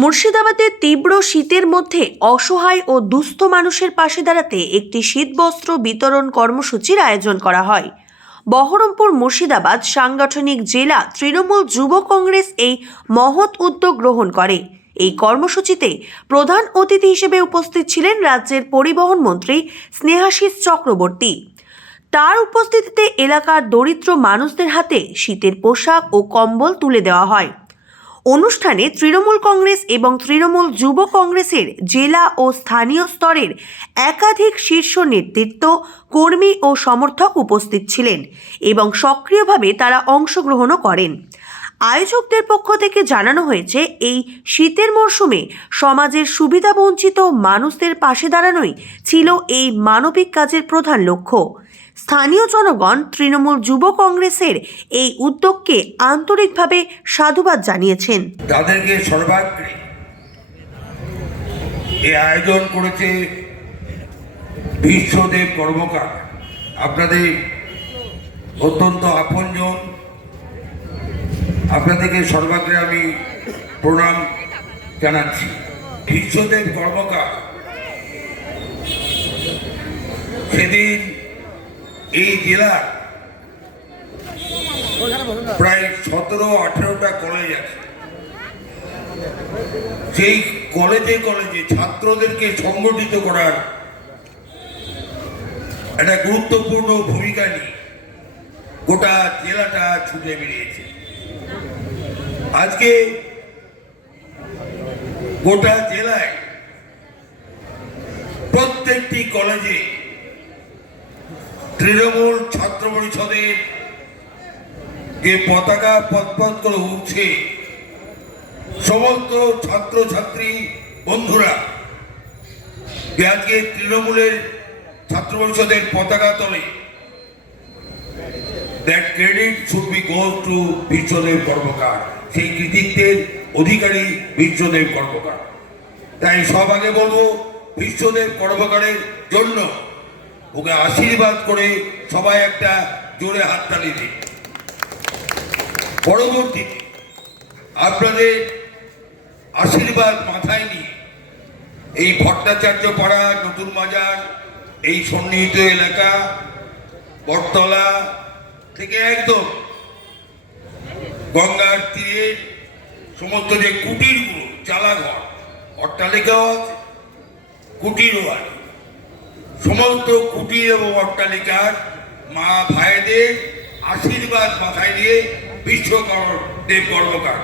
মুর্শিদাবাদের তীব্র শীতের মধ্যে অসহায় ও দুস্থ মানুষের পাশে দাঁড়াতে একটি শীতবস্ত্র বিতরণ কর্মসূচির আয়োজন করা হয়। বহরমপুর মুর্শিদাবাদ সাংগঠনিক জেলা তৃণমূল যুব কংগ্রেস এই মহৎ উদ্যোগ গ্রহণ করে। এই কর্মসূচিতে প্রধান অতিথি হিসেবে উপস্থিত ছিলেন রাজ্যের পরিবহন মন্ত্রী স্নেহাশিস চক্রবর্তী। তার উপস্থিতিতে এলাকার দরিদ্র মানুষদের হাতে শীতের পোশাক ও কম্বল তুলে দেওয়া হয়। অনুষ্ঠানে তৃণমূল কংগ্রেস এবং তৃণমূল যুব কংগ্রেসের জেলা ও স্থানীয় স্তরের একাধিক শীর্ষ নেতৃত্ব, কর্মী ও সমর্থক উপস্থিত ছিলেন এবং সক্রিয়ভাবে তারা অংশগ্রহণও করেন। আয়োজকদের পক্ষ থেকে জানানো হয়েছে, এই শীতের মরশুমে সমাজের সুবিধাবঞ্চিত মানুষদের পাশে দাঁড়ানোই ছিল এই মানবিক কাজের প্রধান লক্ষ্য। স্থানীয় জনগণ, তৃণমূল যুব কংগ্রেসের এই উদ্যোগকে আন্তরিকভাবে সাধুবাদ জানিয়েছেন। তাদেরকে সর্বাগ্রে এই আয়োজন করেছে বিশ্বদেব কর্মকার। আপনাদের অত্যন্ত আপনজন। আপনাদেরকে সর্বাগ্রে আমি প্রণাম জানাচ্ছি। বিশ্বদেব কর্মকার সেদিন এই জেলার প্রায় সতেরো, আঠেরোটা কলেজ আছে। সেই কলেজে কলেজে ছাত্রদেরকে সংগঠিত করার একটা গুরুত্বপূর্ণ ভূমিকা নিয়ে গোটা জেলাটা ছুটে বেরিয়েছে। আজকে গোটা জেলায় প্রত্যেকটি কলেজে তৃণমূল ছাত্র পরিষদের যে পতাকা পথপথ করে উঠছে, সমস্ত ছাত্রছাত্রী বন্ধুরা আজকে তৃণমূলের ছাত্র পরিষদের পতাকা তলে that credit should be goes to Biswadeb Karmakar. সেই কৃতিত্বের অধিকারী বিশ্বদেব কর্মকার। তাই সব আগে বলব, বিশ্বদেব কর্মকারের জন্য ওকে আশীর্বাদ করে সবাই একটা জোরে হাততালি দিন পরবর্তীতে আপনাদের আশীর্বাদ মাথায় নিয়ে এই ভট্টাচার্য পাড়া, নতুন বাজার, এই সন্নিহিত এলাকা, বটতলা থেকে একদম গঙ্গার তীরে সমস্ত যে কুটিরগুলো, চালাঘর, অট্টালিকাও আছে, কুটিরও আছে। সমস্ত কুটির এবং অট্টালিকার মা ভাইদের আশীর্বাদ মাথায় দিয়ে বিশ্বকর দেব কর্মকার